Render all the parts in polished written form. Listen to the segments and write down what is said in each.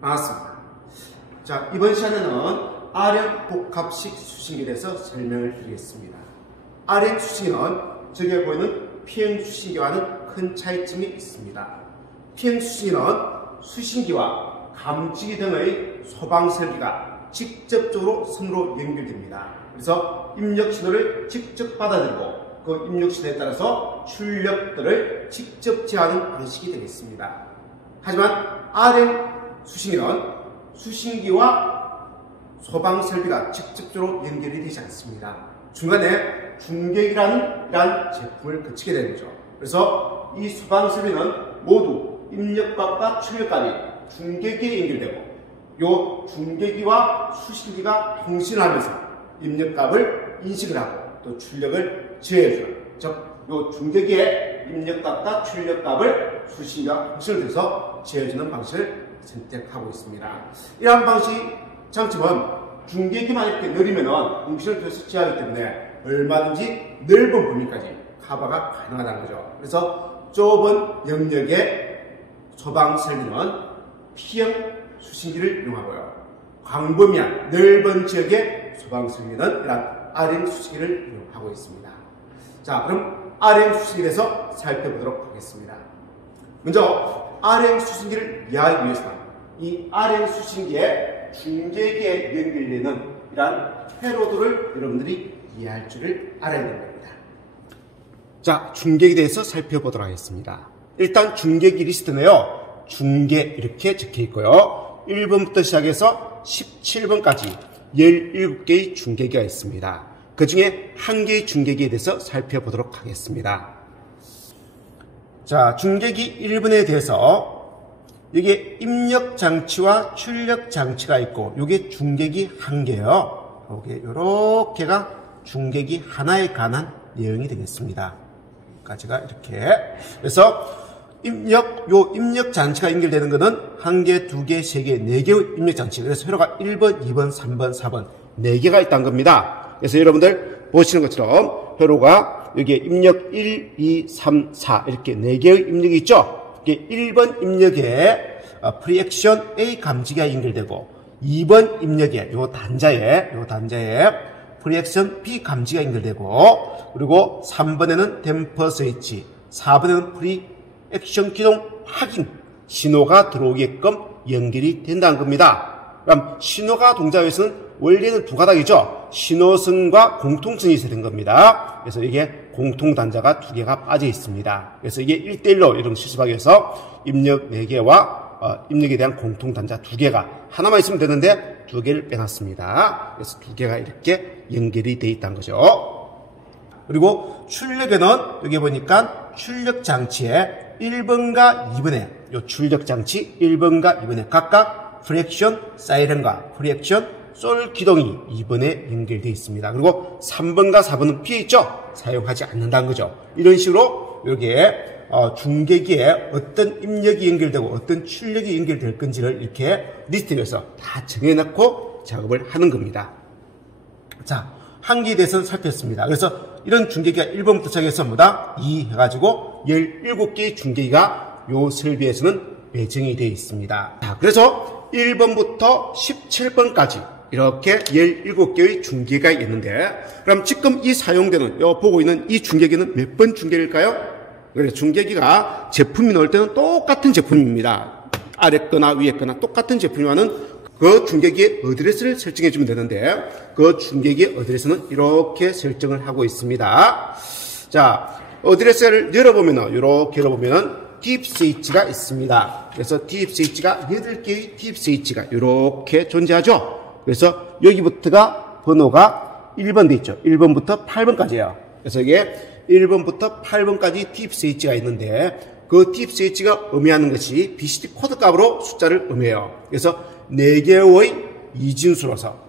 반갑습니다. 자, 이번 시간에는 RM 복합식 수식에 대해서 설명을 드리겠습니다. RM 수식에는 저기에 보이는 PM 수식기와는 큰 차이점이 있습니다. PM 수식기는 수신기와 감지기 등의 소방 설비가 직접적으로 선으로 연결됩니다. 그래서 입력 신호를 직접 받아들이고 그 입력 신호에 따라서 출력들을 직접 제어하는 방식이 되겠습니다. 하지만 RM 수신기는 수신기와 소방 설비가 직접적으로 연결이 되지 않습니다. 중간에 중계기라는 제품을 거치게 되는 거죠. 그래서 이 소방 설비는 모두 입력값과 출력값이 중계기에 연결되고 이 중계기와 수신기가 통신을 하면서 입력값을 인식을 하고 또 출력을 제어해주는, 즉 이 중계기의 입력값과 출력값을 수신기와 통신을 해서 제어해주는 방식을 선택하고 있습니다. 이러한 방식의 장점은 중계기만 이렇게 느리면 통신을 통해서 제어하기 때문에 얼마든지 넓은 범위까지 커버가 가능하다는 거죠. 그래서 좁은 영역의 소방 설비는 P형 수신기를 이용하고요. 광범위한 넓은 지역의 소방 설비는 이런 RM 수신기를 이용하고 있습니다. 자, 그럼 RM 수신기에 대해서 살펴보도록 하겠습니다. 먼저 RM 수신기를 이해하기 위해서는 이 RM 수신기의 중계기에 연결되는 이러한 회로도를 여러분들이 이해할 줄을 알아야 됩니다. 자, 중계기에 대해서 살펴보도록 하겠습니다. 일단 중계기 리스트는요, 중계 이렇게 적혀 있고요. 1번부터 시작해서 17번까지 17개의 중계기가 있습니다. 그 중에 한 개의 중계기에 대해서 살펴보도록 하겠습니다. 자, 중계기 1번에 대해서 이게 입력 장치와 출력 장치가 있고, 이게 중계기 한 개예요. 이게 요렇게가 중계기 하나에 관한 내용이 되겠습니다. 여기까지가 이렇게. 그래서 입력 장치가 연결되는 것은 한 개, 두 개, 세 개, 네 개의 입력 장치. 그래서 회로가 1번, 2번, 3번, 4번, 네 개가 있다는 겁니다. 그래서 여러분들 보시는 것처럼 회로가 여기에 입력 1, 2, 3, 4 이렇게 네 개의 입력이 있죠. 이게 1번 입력에 프리액션 A 감지기가 연결되고, 2번 입력에 요 단자에 프리액션 B 감지기가 연결되고, 그리고 3번에는 댐퍼 스위치, 4번에는 프리액션 기동 확인 신호가 들어오게끔 연결이 된다는 겁니다. 그럼 신호가 동작에서는 원래는 두 가닥이죠. 신호선과 공통선이 있어야 된 겁니다. 그래서 이게 공통 단자가 두 개가 빠져 있습니다. 그래서 이게 1대1로 여러분 실습하기 위해서 입력 4개와 입력에 대한 공통 단자 두 개가 하나만 있으면 되는데 두 개를 빼놨습니다. 그래서 두 개가 이렇게 연결이 되어 있다는 거죠. 그리고 출력에는 여기 보니까 출력 장치에 1번과 2번에 요 출력 장치 1번과 2번에 각각 프리액션 사이렌과 프리액션 솔 기동이 2번에 연결되어 있습니다. 그리고 3번과 4번은 피해 있죠? 사용하지 않는다는 거죠. 이런 식으로 여기에 중계기에 어떤 입력이 연결되고 어떤 출력이 연결될 건지를 이렇게 리스트에서 다 정해놓고 작업을 하는 겁니다. 자, 한 개에 대해서는 살폈습니다. 그래서 이런 중계기가 1번부터 시작해서 뭐다? 2 해가지고 17개의 중계기가 요 설비에서는 배정이 되어 있습니다. 자, 그래서 1번부터 17번까지 이렇게 17개의 중계기가 있는데, 그럼 지금 이 사용되는, 보고 있는 이 중계기는 몇 번 중계일까요? 그래서 중계기가 제품이 나올 때는 똑같은 제품입니다. 아래 거나 위에 거나 똑같은 제품이면은 그 중계기의 어드레스를 설정해 주면 되는데, 그 중계기의 어드레스는 이렇게 설정을 하고 있습니다. 자, 어드레스를 열어보면은, 이렇게 열어보면은 딥 스위치가 있습니다. 그래서 딥 스위치가 8개의 딥 스위치가 이렇게 존재하죠. 그래서 여기부터가 번호가 1번 돼 있죠. 1번부터 8번까지예요. 그래서 이게 1번부터 8번까지 딥 스위치가 있는데, 그 딥 스위치가 의미하는 것이 BCD 코드 값으로 숫자를 의미해요. 그래서 4개의 이진수로서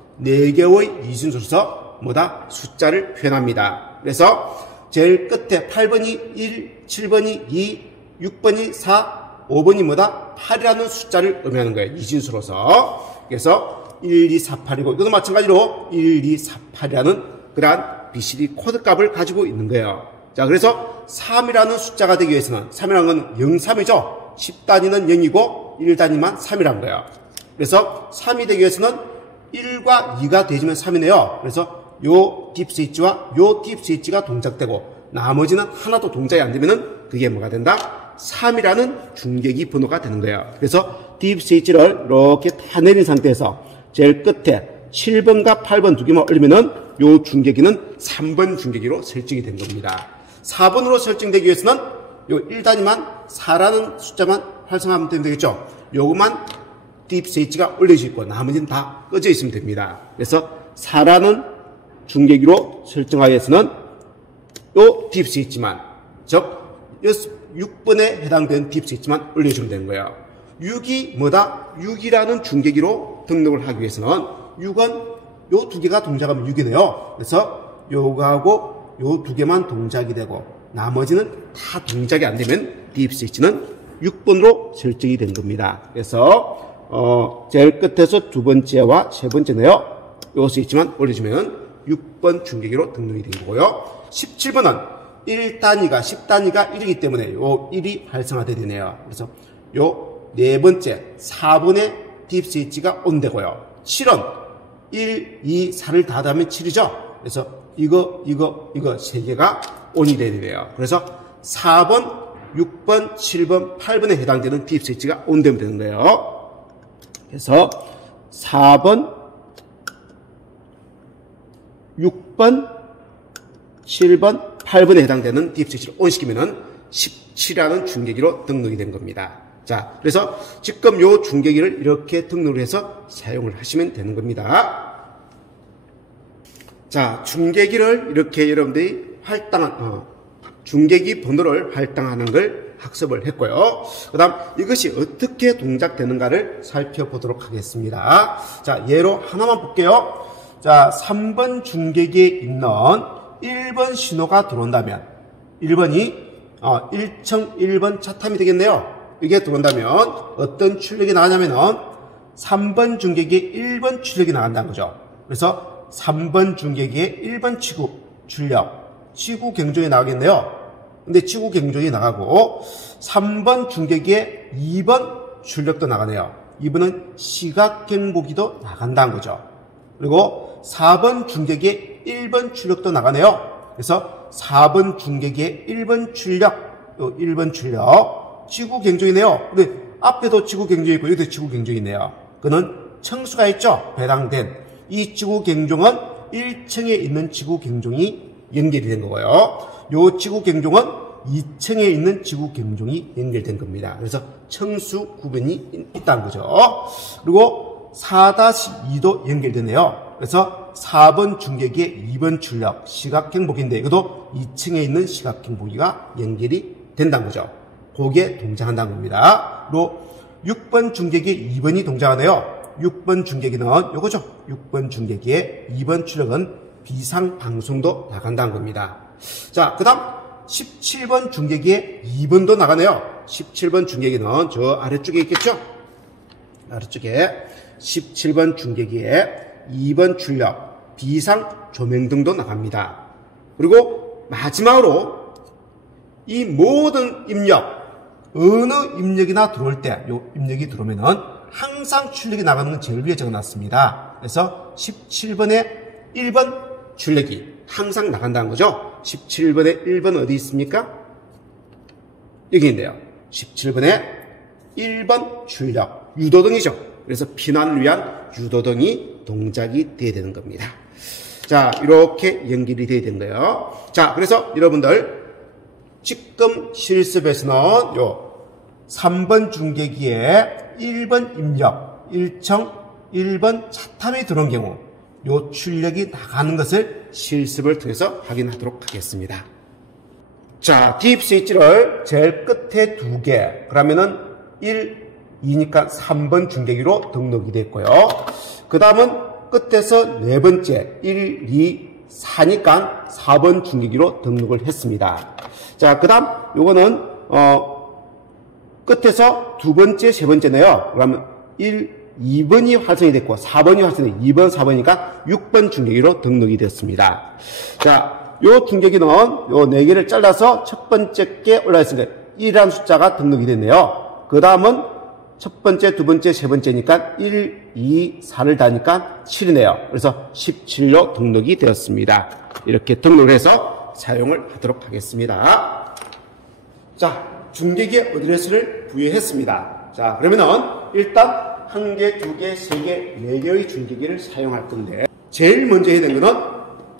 뭐다? 숫자를 표현합니다. 그래서 제일 끝에 8번이 1, 7번이 2, 6번이 4, 5번이 뭐다? 8이라는 숫자를 의미하는 거예요. 이진수로서. 그래서 1, 2, 4, 8이고, 이것도 마찬가지로 1, 2, 4, 8이라는 그러한 BCD 코드 값을 가지고 있는 거예요. 자, 그래서 3이라는 숫자가 되기 위해서는 3이라는 건 0, 3이죠. 10단위는 0이고 1단위만 3이란 거예요. 그래서 3이 되기 위해서는 1과 2가 대지면 3이네요. 그래서 요 딥 스위치와 요 딥 스위치가 동작되고 나머지는 하나도 동작이 안 되면은 그게 뭐가 된다? 3이라는 중계기 번호가 되는 거예요. 그래서 딥 스위치를 이렇게 다 내린 상태에서 제일 끝에 7번과 8번 두 개만 올리면은 요 중계기는 3번 중계기로 설정이 된 겁니다. 4번으로 설정되기 위해서는 요 1단위만 4라는 숫자만 활성화하면 되겠죠. 요것만 딥 스위치가 올려져 있고 나머지는 다 꺼져 있으면 됩니다. 그래서 4라는 중계기로 설정하기 위해서는 요 딥 스위치만, 즉 6번에 해당되는 딥 스위치만 올려주면 되는 거예요. 6이 뭐다? 6이라는 중계기로 등록을 하기 위해서는 6은 요 두 개가 동작하면 6이 돼요. 그래서 요거하고 요 두 개만 동작이 되고 나머지는 다 동작이 안 되면 딥 스위치는 6번으로 설정이 된 겁니다. 그래서 제일 끝에서 두 번째와 세 번째네요. 요 스위치만 올려주면 6번 중계기로 등록이 된 거고요. 17번은 1단위가 10단위가 1이기 때문에 요 1이 활성화되야 되네요. 그래서 요 네 번째 4번의 딥 스위치가 온 되고요. 7은 1, 2, 4를 다 더하면 7이죠. 그래서 이거 세 개가 온이 돼야 되네요. 그래서 4번, 6번, 7번, 8번에 해당되는 딥 스위치가 온 되면 되는 거예요. 그래서 4번, 6번, 7번, 8번에 해당되는 딥 스위치를 온 시키면은 17이라는 중계기로 등록이 된 겁니다. 자, 그래서 지금 요 중계기를 이렇게 등록을 해서 사용을 하시면 되는 겁니다. 자, 중계기를 이렇게 여러분들이 중계기 번호를 할당하는 걸 학습을 했고요. 그 다음 이것이 어떻게 동작되는가를 살펴보도록 하겠습니다. 자, 예로 하나만 볼게요. 자, 3번 중계기에 있는 1번 신호가 들어온다면 1번이 1층 1번 차탐이 되겠네요. 이게 들어온다면 어떤 출력이 나가냐면은 3번 중계기에 1번 출력이 나간다는 거죠. 그래서 3번 중계기에 1번 치구 출력, 치구 경종이 나가겠네요. 근데 치구 경종이 나가고 3번 중계기에 2번 출력도 나가네요. 2번은 시각 경보기도 나간다는 거죠. 그리고 4번 중계기에 1번 출력도 나가네요. 그래서 4번 중계기에 1번 출력, 1번 출력, 지구 경종이네요. 근데 앞에도 지구 경종이 있고 여기도 지구 경종이 있네요. 그는 층수가 있죠. 배당된 이 지구 경종은 1층에 있는 지구 경종이 연결이 된 거고요. 요 지구 경종은 2층에 있는 지구 경종이 연결된 겁니다. 그래서 층수 구분이 있다는 거죠. 그리고 4-2도 연결되네요. 그래서 4번 중계기에 2번 출력 시각경보기인데 이것도 2층에 있는 시각경보기가 연결이 된다는 거죠. 그게 동작한다는 겁니다. 그리고 6번 중계기에 2번이 동작하네요. 6번 중계기는 요거죠. 6번 중계기에 2번 출력은 비상방송도 나간다는 겁니다. 자, 그 다음 17번 중계기에 2번도 나가네요. 17번 중계기는 저 아래쪽에 있겠죠. 아래쪽에 17번 중계기에 2번 출력 비상조명등도 나갑니다. 그리고 마지막으로 이 모든 입력 어느 입력이나 들어올 때 요 입력이 들어오면은 항상 출력이 나가는 건 제일 위에 적어놨습니다. 그래서 17번에 1번 출력이 항상 나간다는 거죠. 17번에 1번 어디 있습니까? 여기 있네요. 17번에 1번 출력 유도등이죠. 그래서 피난을 위한 유도등이 동작이 돼야 되는 겁니다. 자, 이렇게 연결이 돼야 되는 거예요. 자, 그래서 여러분들 지금 실습에서는 요 3번 중계기에 1번 입력 1층 1번 차탐이 들어온 경우 요 출력이 나가는 것을 실습을 통해서 확인하도록 하겠습니다. 자, 딥 스위치를 제일 끝에 2개 그러면은 1, 2니까 3번 중계기로 등록이 됐고요. 그 다음은 끝에서 네 번째 1, 2, 4니까 4번 중계기로 등록을 했습니다. 자, 그 다음 요거는 끝에서 두 번째, 세 번째네요. 그러면 1, 2번이 활성이 됐고 4번이 활성이 됐고 2번, 4번이니까 6번 중계기로 등록이 됐습니다. 자, 요 중계기는 요 네 개를 잘라서 첫 번째 게 올라있습니다. 1이라는 숫자가 등록이 됐네요. 그 다음은 첫 번째, 두 번째, 세 번째니까 1, 2, 4를 다니까 7이네요. 그래서 17로 등록이 되었습니다. 이렇게 등록을 해서 사용을 하도록 하겠습니다. 자, 중계기에 어드레스를 부여했습니다. 자, 그러면은 일단 1개, 2개, 3개, 4개의 중계기를 사용할 건데 제일 먼저 해야 되는 거는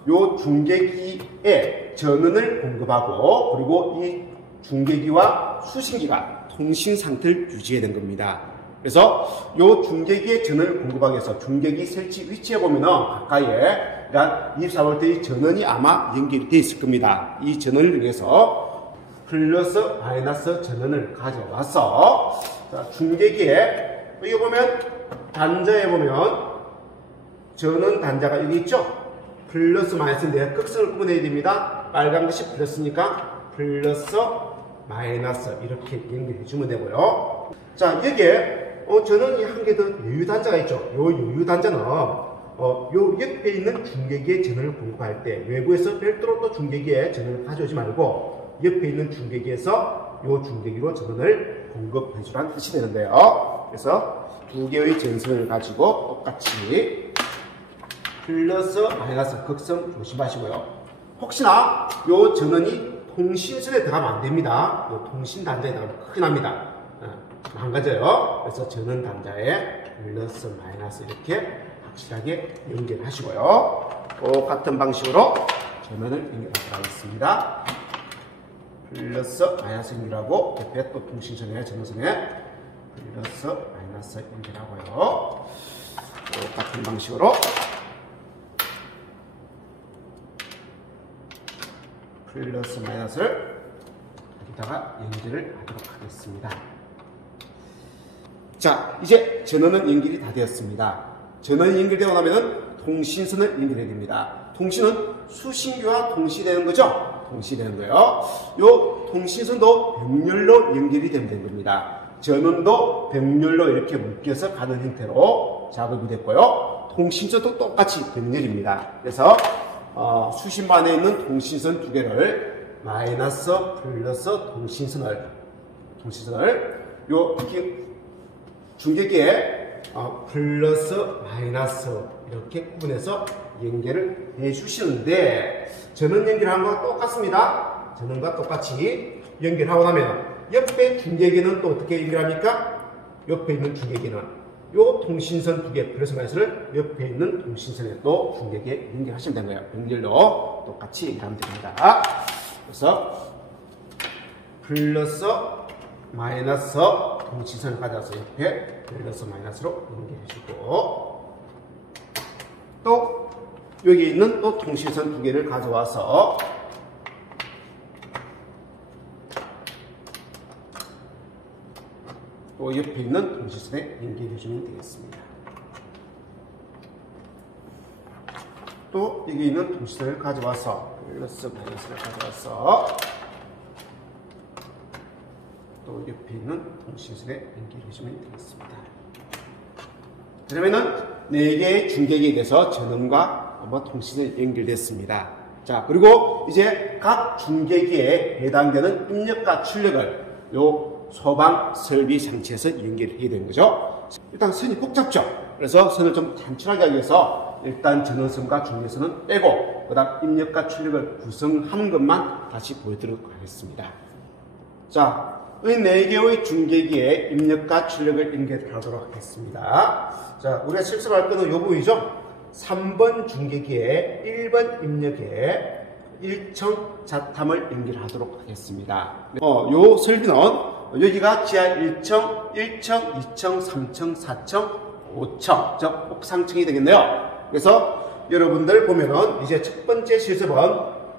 요 중계기에 전원을 공급하고 그리고 이 중계기와 수신기가 통신 상태를 유지해야 되는 겁니다. 그래서 요 중계기에 전원을 공급하기 위해서 중계기 설치 위치에 보면은 가까이에 약 24V의 전원이 아마 연결이 되어 있을 겁니다. 이 전원을 위해서 플러스 마이너스 전원을 가져와서 자, 중계기에 여기 보면 단자에 보면 전원 단자가 여기 있죠? 플러스 마이너스인데 극선을 구분해야 됩니다. 빨간 것이 플러스니까 플러스 마이너스 이렇게 연결해 주면 되고요. 자, 여기에 전원이 한 개 더 여유 단자가 있죠. 요 여유 단자는 요 옆에 있는 중계기에 전원을 공급할 때 외부에서 별도로 또 중계기에 전원을 가져오지 말고 옆에 있는 중계기에서 요 중계기로 전원을 공급해 주라는 뜻이 되는데요. 그래서 두 개의 전선을 가지고 똑같이 플러스 마이너스 극성 조심하시고요. 혹시나 요 전원이 통신선에 들어가면 안 됩니다. 요 통신 단자에 들어가면 큰일 납니다. 망가져요. 그래서 전원 단자에 플러스 마이너스 이렇게 확실하게 연결하시고요. 똑같은 방식으로 전원을 연결하도록 하겠습니다. 플러스 마이너스 연결하고 옆에 또 통신선에 전원선에 플러스 마이너스 연결하고요. 똑같은 방식으로 플러스 마이너스를 여기다가 연결을 하도록 하겠습니다. 자, 이제 전원은 연결이 다 되었습니다. 전원이 연결되고 나면은 통신선을 연결해야 됩니다. 통신은 수신기와 동시되는 거죠? 동시되는 거예요. 요 통신선도 병렬로 연결이 되면 되는 겁니다. 전원도 병렬로 이렇게 묶여서 가는 형태로 작업이 됐고요. 통신선도 똑같이 병렬입니다. 그래서 수신반에 있는 통신선 두 개를 마이너스 플러스 통신선을 요 중계기에 플러스 마이너스 이렇게 구분해서 연결을 해 주시는데 전원 연결하는 것과 똑같습니다. 전원과 똑같이 연결하고 나면 옆에 중계기는 또 어떻게 연결합니까? 옆에 있는 중계기는 요 통신선 두 개 플러스 마이너스를 옆에 있는 통신선에 또 중계기에 연결하시면 되는 거예요. 연결로 똑같이 연결하면 됩니다. 그래서 플러스 마이너스 통신선을 가져와서 옆에 플러스 마이너스로 연결해주고 또 여기 있는 또 통신선 두 개를 가져와서 또 옆에 있는 통신선에 연결해주면 되겠습니다. 또 여기 있는 통신선을 가져와서 플러스 마이너스를 가져와서 또 옆에 있는 통신선에 연결해주면 되겠습니다. 그러면은 4개의 중계기에 대해서 전원과 통신선이 연결됐습니다. 자, 그리고 이제 각 중계기에 해당되는 입력과 출력을 요 소방 설비 장치에서 연결해야 되는 거죠. 일단 선이 복잡죠. 그래서 선을 좀 단출하게 하기 위해서 일단 전원선과 중계선은 빼고 그 다음 입력과 출력을 구성하는 것만 다시 보여드리도록 하겠습니다. 자, 이 4개의 중계기에 입력과 출력을 연결하도록 하겠습니다. 자, 우리가 실습할 거는 요 부위죠. 3번 중계기에 1번 입력에 1층 자탐을 연결하도록 하겠습니다. 요 설비는 여기가 지하 1층, 1층, 2층, 3층, 4층, 5층, 즉 옥상층이 되겠네요. 그래서 여러분들 보면은 이제 첫 번째 실습은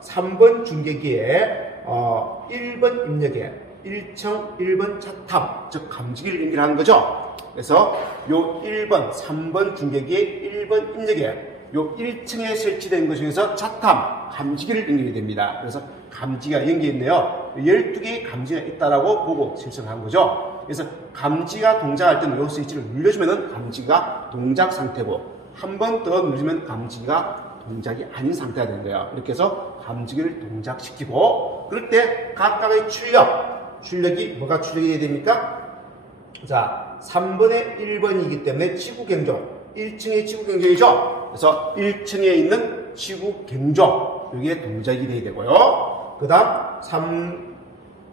3번 중계기에 1번 입력에 1층, 1번 자탐, 즉 감지기를 연결하는 거죠. 그래서 요 1번, 3번 중계기에 1번 입력에 요 1층에 설치된 것 중에서 자탐, 감지기를 연결이 됩니다. 그래서 감지기가 연결있네요. 12개의 감지가 있다라고 보고 실습한 거죠. 그래서 감지가 동작할 때는 요 스위치를 눌러주면 감지가 동작 상태고 한 번 더 누르면 감지가 동작이 아닌 상태가 되는 거예요. 이렇게 해서 감지기를 동작시키고 그럴 때 각각의 출력이 뭐가 출력이 돼야 됩니까? 자, 3분의 1번이기 때문에 지구경종, 1층의 지구경종이죠. 그래서 1층에 있는 지구경종, 이게 동작이 돼야 되고요. 그 다음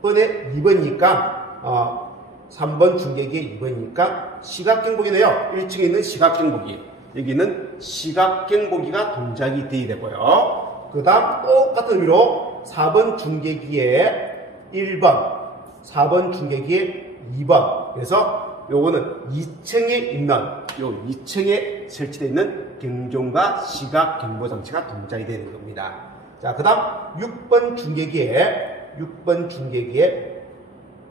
3분의 2번이니까 3번 중계기의 2번이니까 시각경보기네요. 1층에 있는 시각경보기, 여기는 시각경보기가 동작이 돼야 되고요. 그 다음 똑같은 의미로 4번 중계기의 1번, 4번 중계기의 2번. 그래서 요거는 2층에 있는, 요 2층에 설치되어 있는 경종과 시각 경보 장치가 동작이 되는 겁니다. 자, 그 다음 6번 중계기의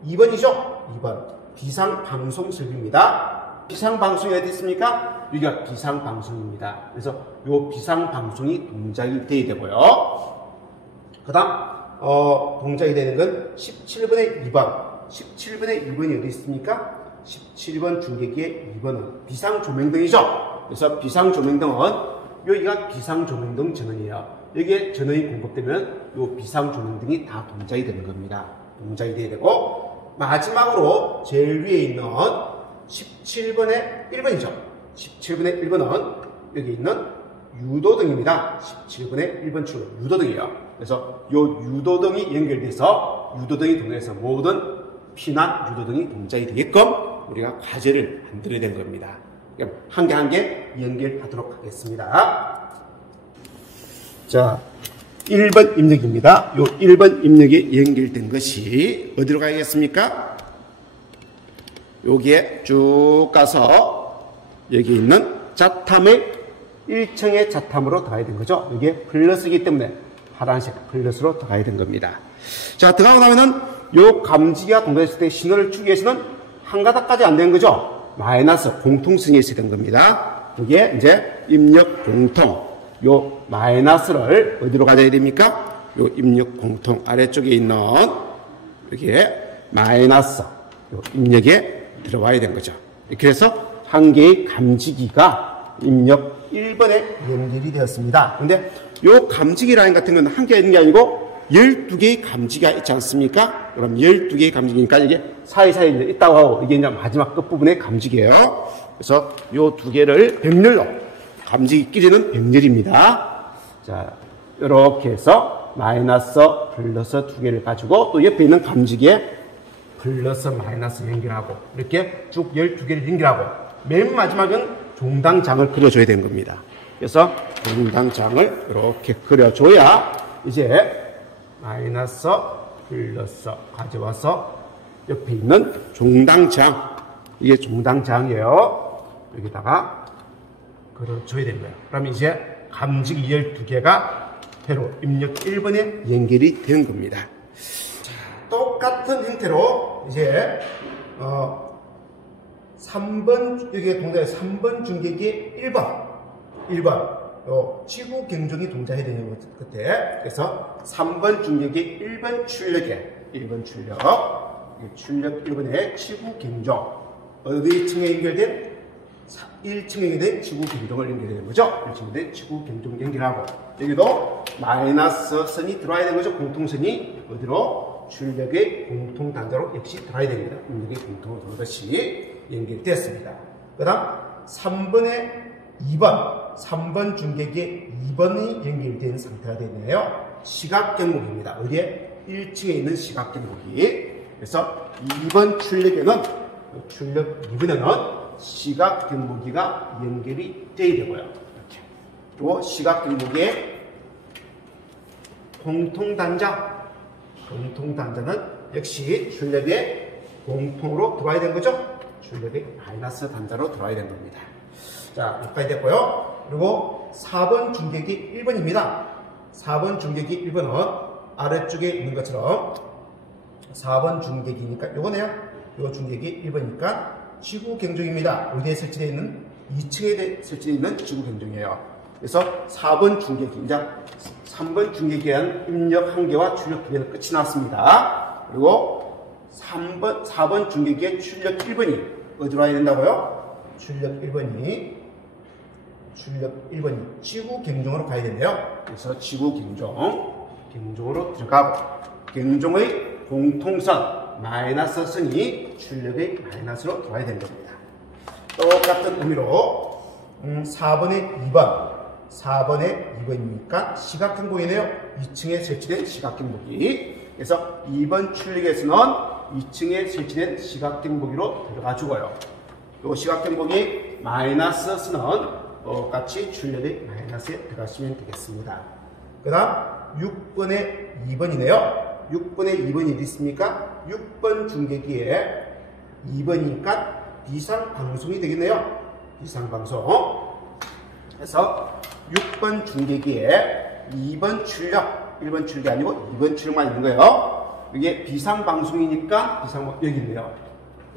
2번이죠? 2번. 비상방송 설비입니다. 비상방송이 어디 있습니까? 여기가 비상방송입니다. 그래서 요 비상방송이 동작이 되어야 되고요. 그 다음 동작이 되는 건 17번의 2번. 17번의 2번이 어디 있습니까? 17번 중계기의 2번은 비상조명등이죠. 그래서 비상조명등은 여기가 비상조명등 전원이에요. 여기에 전원이 공급되면 요 비상조명등이 다 동작이 되는 겁니다. 동작이 돼야 되고, 마지막으로 제일 위에 있는 17번의 1번이죠. 17번의 1번은 여기 있는 유도등입니다. 17번의 1번 출구 유도등이에요. 그래서 요 유도등이 연결돼서 유도등이 동작해서 모든 피난 유도등이 동작이 되게끔 우리가 과제를 만들어야 되는 겁니다. 그럼 한 개 한 개 연결하도록 하겠습니다. 자, 1번 입력입니다. 요 1번 입력에 연결된 것이 어디로 가야겠습니까? 여기에 쭉 가서 여기 있는 자탐의 1층의 자탐으로 가야 된 거죠. 이게 플러스이기 때문에 파란색 플러스로 가야 된 겁니다. 자, 들어가고 나면은 요 감지기가 동작했을 때 신호를 주기 위해서는 한 가닥까지 안 된 거죠. 마이너스 공통성이 있어야 된 겁니다. 이게 이제 입력 공통. 요 마이너스를 어디로 가져야 됩니까? 요 입력 공통 아래쪽에 있는 여기에 마이너스 요 입력에 들어와야 된 거죠. 그래서 한 개의 감지기가 입력 1번에 연결이 되었습니다. 근데 요 감지기 라인 같은 건 한 개가 있는 게 아니고 12개의 감지기가 있지 않습니까? 그럼 12개의 감지기니까 이게 사이사이에 있다고 하고 이게 이제 마지막 끝부분의 감지기예요. 그래서 요 두 개를 병렬로 감지기끼리는 병렬입니다. 자, 이렇게 해서 마이너스, 플러스 두 개를 가지고 또 옆에 있는 감지기에 플러스, 마이너스 연결하고 이렇게 쭉 12개를 연결하고 맨 마지막은 종당장을 그려줘야 되는 겁니다. 그래서 종당장을 이렇게 그려줘야 이제 마이너스, 플러스 가져와서 옆에 있는 종당장, 이게 종당장이에요. 여기다가 그려줘야 되는 거예요. 그러면 이제 감지기 12개가 회로 입력 1번에 연결이 된 겁니다. 자, 똑같은 형태로 이제 3번, 여기에 동작에 3번 중계기의 1번 지구 경종이 동작해야 되는 것 같아. 그래서 3번 중계기 1번 출력에 1번 출력 1번에 지구 경종 어디 층에 연결된 1층에 연결된 지구 경종을 연결되는 거죠. 1층에 된 지구 경종 연결하고 여기도 마이너스 선이 들어와야 되는 거죠. 공통선이 어디로 출력의 공통 단자로 역시 들어와야 됩니다. 입력의 공통으로 들어온 것이 연결되었습니다. 그 다음 3번 중계기에 2번이 연결된 상태가 되네요. 시각경보기입니다. 어디에? 1층에 있는 시각경보기. 그래서 2번 출력에는 출력 2번에는 시각경보기가 연결이 되어야 되고요. 이렇게. 그리고 시각경보기의 공통단자는 역시 출력의 공통으로 들어와야 되는 거죠. 출력의 마이너스 단자로 들어와야 되는 겁니다. 자, 여기까지 됐고요. 그리고 4번 중계기 1번입니다. 4번 중계기 1번은 아래쪽에 있는 것처럼 4번 중계기니까 요거네요. 요 중계기 1번이니까 지구 경종입니다. 어디에 설치되어 있는 2층에 설치되어 있는 지구 경종이에요. 그래서 4번 중계기, 이제 3번 중계기에는 입력 1개와 출력 2개는 끝이 났습니다. 그리고 4번 중계기의 출력 1번이 어디로 와야 된다고요? 출력 1번이 지구 경종으로 가야 되는데요. 그래서 지구 경종으로 들어가고 경종의 공통선 마이너스 선이 출력의 마이너스로 들어와야 되는 겁니다. 똑같은 의미로 4번에 2번이니까 시각경보이네요. 2층에 설치된 시각경보기. 그래서 2번 출력에서는 2층에 설치된 시각경보기로 들어가 주고요. 요 시각경보기 마이너스는 똑같이 출력이 마이너스에 들어가시면 되겠습니다. 그 다음 6번에 2번이네요. 6번에 2번이 어디 있습니까? 6번 중계기에 2번이니까 비상방송이 되겠네요. 비상방송. 그래서 6번 중계기에 2번 출력, 1번 출력이 아니고 2번 출력만 있는 거예요. 이게 비상방송이니까 여기 있네요.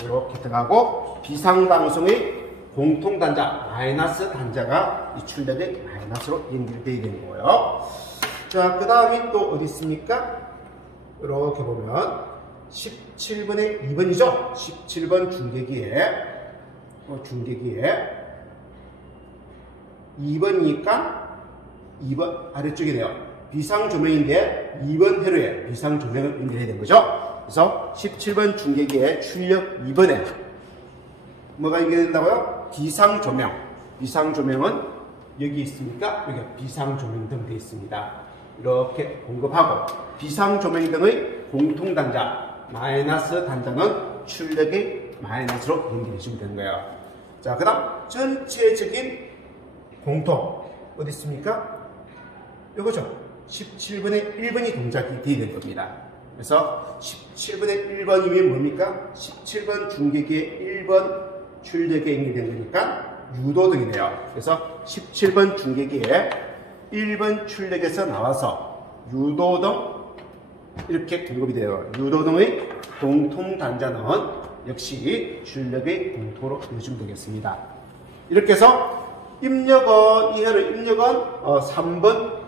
이렇게 들어가고 비상방송의 공통단자, 마이너스 단자가 이 출력의 마이너스로 연결되어야 되는 거예요. 자, 그 다음에 또 어디 있습니까? 이렇게 보면 17번에 2번이죠? 17번 중계기에 2번이니까 2번 아래쪽이네요. 비상조명인데 2번 회로에 비상조명을 연결해야 되는 거죠. 그래서 17번 중계기에 출력 2번에 뭐가 연결된다고요? 비상조명. 비상조명은 여기 있습니까? 여기 비상조명등 되어 있습니다. 이렇게 공급하고 비상조명등의 공통단자 마이너스 단자는 출력의 마이너스로 연결해 주면 되는 거예요. 자, 그 다음 전체적인 공통 어디 있습니까? 이거죠. 17번에 1번이 동작이 되어야 될 겁니다. 그래서 17번에 1번이면 뭡니까? 17번 중계기에 1번 출력에 연결된 거니까 유도등이네요. 그래서 17번 중계기에 1번 출력에서 나와서 유도등 이렇게 공급이 돼요. 유도등의 공통단자는 역시 출력의 공통으로 해주면 되겠습니다. 이렇게 해서 입력은, 입력은 3번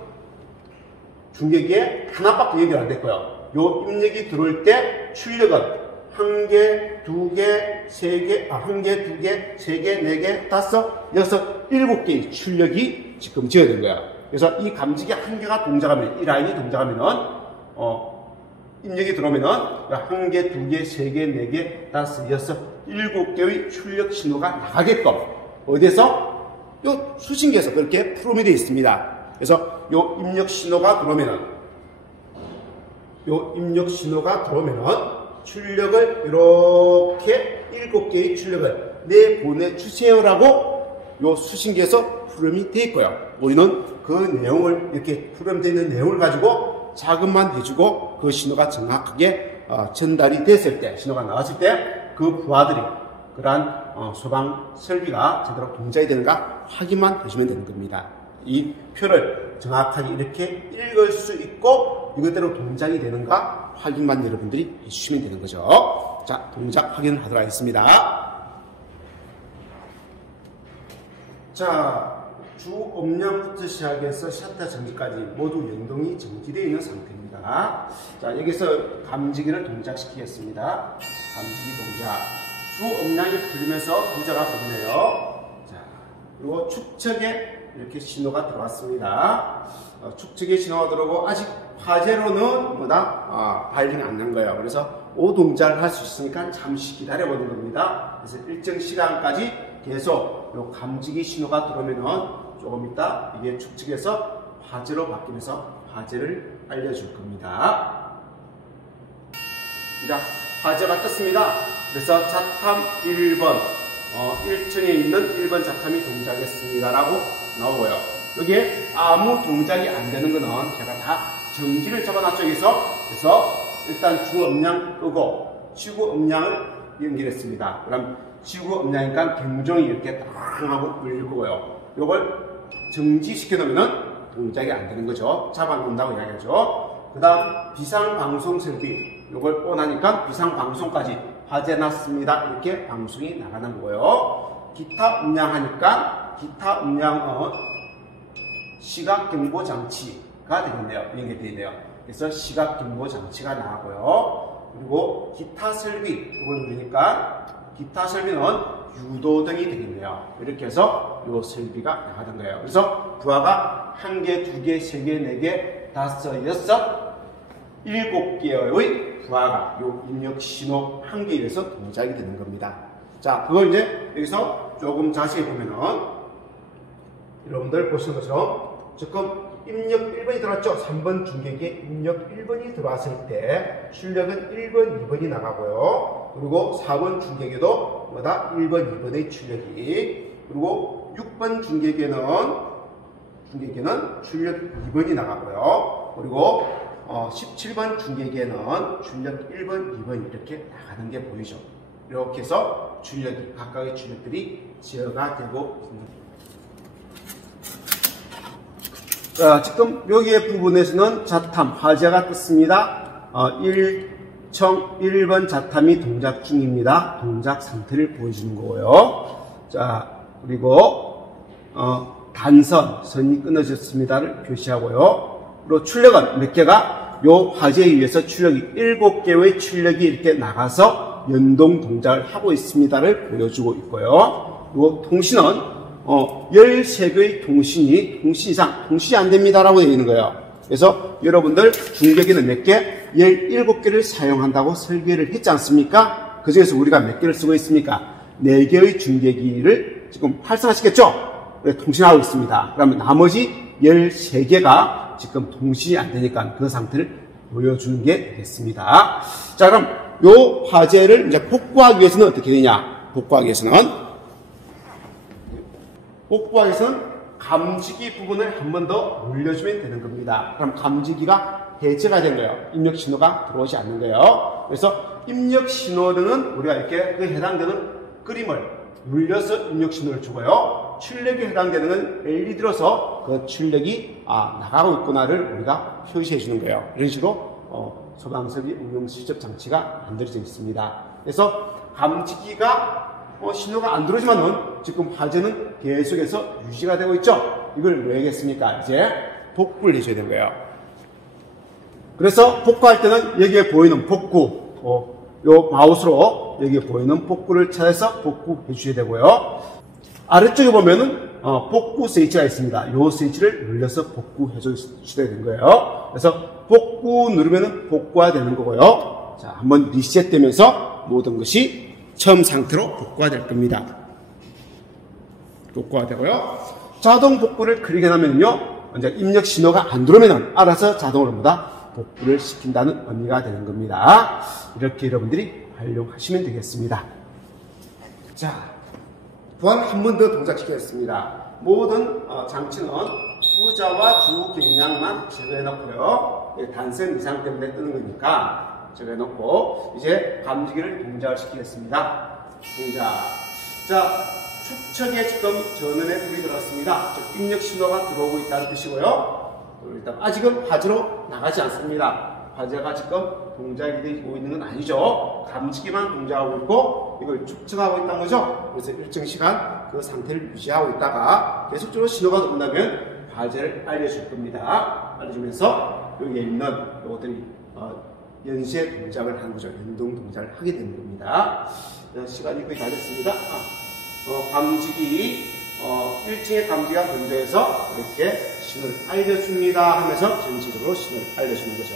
중계기에 하나밖에 연결 안 됐고요. 요 입력이 들어올 때 출력은 1개, 2개, 3개, 1개, 2개, 3개, 4개, 5, 6, 7개의 출력이 지금 지어야 된 거야. 그래서 이 감지기 한 개가 동작하면, 이 라인이 동작하면은, 입력이 들어오면은, 1개, 2개, 3개, 4개, 5, 6, 7개의 출력 신호가 나가게끔, 어디에서? 요 수신기에서 그렇게 프로그램이 되어 있습니다. 그래서 요 입력 신호가 들어오면은, 출력을 이렇게 7개의 출력을 내보내주세요라고 요 수신기에서 프로그램이 되어 있고요. 우리는 그 내용을 이렇게 프로그램되어 있는 내용을 가지고 자극만 해주고 그 신호가 정확하게 전달이 됐을 때, 신호가 나왔을 때 그 부하들이 그러한 소방 설비가 제대로 동작이 되는가 확인만 해주면 되는 겁니다. 이 표를 정확하게 이렇게 읽을 수 있고 이것대로 동작이 되는가 확인만 여러분들이 해주시면 되는 거죠. 자, 동작 확인을 하도록 하겠습니다. 자, 주업량부터 시작해서 셔터 정지까지 모두 연동이 정지되어 있는 상태입니다. 자, 여기서 감지기를 동작시키겠습니다. 감지기 동작. 주업량이 풀리면서 부자가 보이네요. 자, 그리고 축척에 이렇게 신호가 들어왔습니다. 축척에 신호가 들어오고 아직 화재로는 발령이 안 난 거예요. 그래서 오 동작을 할 수 있으니까 잠시 기다려보는 겁니다. 그래서 일정 시간까지 계속 요 감지기 신호가 들어오면은 조금 있다 이게 축척에서 화재로 바뀌면서 화재를 알려줄 겁니다. 자, 화재가 떴습니다. 그래서 자탐 1번 1층에 있는 1번 자탐이 동작했습니다라고 나오고요. 여기에 아무 동작이 안 되는 거는 제가 다 정지를 적어놨죠. 그래서 일단 주업량 끄고 지구업량을 연결했습니다. 그럼 지구업량이니까 경종이 이렇게 딱 하고 울릴 거고요. 요걸 정지시켜 놓으면 동작이 안 되는 거죠. 잡아놓는다고 이야기하죠. 그 다음 비상방송 설비 요걸 온하니까 비상방송까지 화재 났습니다. 이렇게 방송이 나가는 거고요. 기타 음량하니까 기타 음량은 시각경보장치가 되겠네요. 연결되어야 돼요. 그래서 시각경보장치가 나가고요. 그리고 기타 설비 이걸 누르니까 기타 설비는 유도등이 되겠네요. 이렇게 해서 이 설비가 나가는 거예요. 그래서 부하가 1개, 2개, 3개, 4개, 5, 6, 7개의 부하가 이 입력 신호 한 개에서 동작이 되는 겁니다. 자, 그걸 이제 여기서 조금 자세히 보면은 여러분들 보시는 것처럼 지금 입력 1번이 들어왔죠. 3번 중계기에 입력 1번이 들어왔을 때 출력은 1번, 2번이 나가고요. 그리고 4번 중계기도 뭐다? 1번, 2번의 출력이, 그리고 6번 중계기에는 출력 2번이 나가고요. 그리고 17번 중계기에는 출력 1번, 2번 이렇게 나가는 게 보이죠. 이렇게 해서 출력이, 각각의 출력들이 제어가 되고 있습니다. 자, 지금 여기의 부분에서는 자탐, 화재가 떴습니다. 1번 자탐이 동작 중입니다. 동작 상태를 보여주는 거고요. 자, 그리고 단선, 선이 끊어졌습니다를 표시하고요. 그리고 출력은 몇 개가 요 화재에 의해서 출력이 7개의 출력이 이렇게 나가서 연동 동작을 하고 있습니다를 보여주고 있고요. 그리고 통신은 13개의 통신이 통신이 안 됩니다라고 되어 있는 거예요. 그래서 여러분들 중계기는 몇 개? 17개를 사용한다고 설계를 했지 않습니까? 그 중에서 우리가 몇 개를 쓰고 있습니까? 4개의 중계기를 지금 활성화시켰죠? 네, 통신하고 있습니다. 그러면 나머지 13개가 지금 통신이 안 되니까 그 상태를 보여주는 게 되겠습니다. 자, 그럼 요 화재를 이제 복구하기 위해서는 어떻게 되냐? 복구하기 위해서는 감지기 부분을 한 번 더 올려주면 되는 겁니다. 그럼 감지기가 해제가 된 거예요. 입력 신호가 들어오지 않는 거예요. 그래서 입력 신호는 우리가 이렇게 그 해당되는 그림을 눌려서 입력 신호를 주고요. 출력에 해당되는 건 LED로서 그 출력이 나가고 있구나를 우리가 표시해 주는 거예요. 이런 식으로 소방설비 응용 시접 장치가 만들어져 있습니다. 그래서 감지기가 신호가 안 들어오지만은 지금 화재는 계속해서 유지가 되고 있죠. 이걸 왜 하겠습니까? 이제 복구를 해줘야 되는 거예요. 그래서 복구할 때는 여기에 보이는 복구, 요 마우스로 여기에 보이는 복구를 찾아서 복구해 주셔야 되고요. 아래쪽에 보면은 복구 스위치가 있습니다. 요 스위치를 눌러서 복구해 주셔야 되는 거예요. 그래서 복구 누르면은 복구가 되는 거고요. 자, 한번 리셋되면서 모든 것이 처음 상태로 복구가 될 겁니다. 복구가 되고요. 자동 복구를 클릭해 놓으면요, 이제 입력 신호가 안 들어오면 알아서 자동으로 복구를 시킨다는 의미가 되는 겁니다. 이렇게 여러분들이 활용하시면 되겠습니다. 자, 부활 한 번 더 동작시키겠습니다. 모든 장치는 부자와 주 경량만 제거해 놓고요. 단선 이상 때문에 뜨는 거니까 제가 해놓고 이제 감지기를 동작을 시키겠습니다. 동작. 자, 축척에 지금 전원에 불이 들어왔습니다. 즉 입력 신호가 들어오고 있다는 뜻이고요. 일단 아직은 화재로 나가지 않습니다. 화재가 지금 동작이 되고 있는 건 아니죠. 감지기만 동작하고 있고 이걸 축척하고 있다는 거죠. 그래서 일정 시간 그 상태를 유지하고 있다가 계속적으로 신호가 들어온다면 화재를 알려줄 겁니다. 알려주면서 여기에 있는 요것들이 연쇄 동작을 하는 거죠. 연동 동작을 하게 되는 겁니다. 시간이 거의 다 됐습니다. 감지기, 1층의 감지기가 동작해서 이렇게 신호를 알려줍니다 하면서 전체적으로 신호를 알려주는 거죠.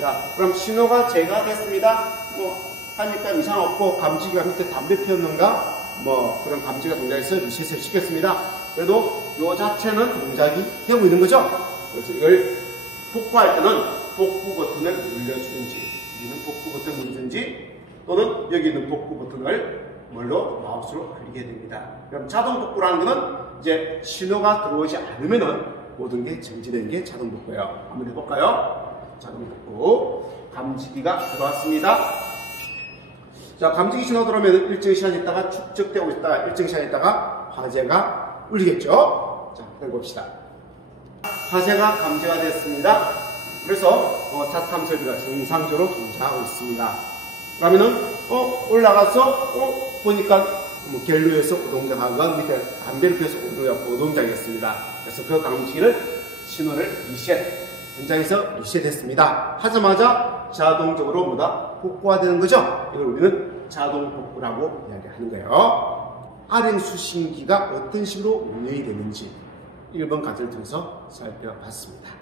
자, 그럼 신호가 제거됐습니다. 하니까 이상 없고 감지기가 밑에 담배 피웠는가? 그런 감지기가 동작해서 리셋을 시켰습니다. 그래도 요 자체는 동작이 되고 있는 거죠. 그래서 이걸 복구할 때는 복구 버튼을 눌러주든지, 여기는 복구 버튼을 누르든지, 또는 여기 있는 복구 버튼을 마우스로 클릭해야 됩니다. 그럼 자동 복구라는 것은 이제 신호가 들어오지 않으면은 모든 게 정지되는 게 자동 복구예요. 한번 해볼까요? 자동 복구. 감지기가 들어왔습니다. 자, 감지기 신호 들어오면 일정 시간 있다가 축적되고 있다가 일정 시간 있다가 화재가 울리겠죠? 자, 해봅시다. 화재가 감지가 됐습니다. 그래서 자탐 설비가 정상적으로 동작하고 있습니다. 그러면은 올라가서 보니까 갤루에서 오동작한 건 밑에 담배를 피워서 오동작이었습니다. 그래서 그 감지기를 신호를 리셋, 현장에서 리셋했습니다. 하자마자 자동적으로 복구가 되는 거죠. 이걸 우리는 자동 복구라고 이야기하는 거예요. RM 수신기가 어떤 식으로 운영이 되는지 1번 과정을 통해서 살펴봤습니다.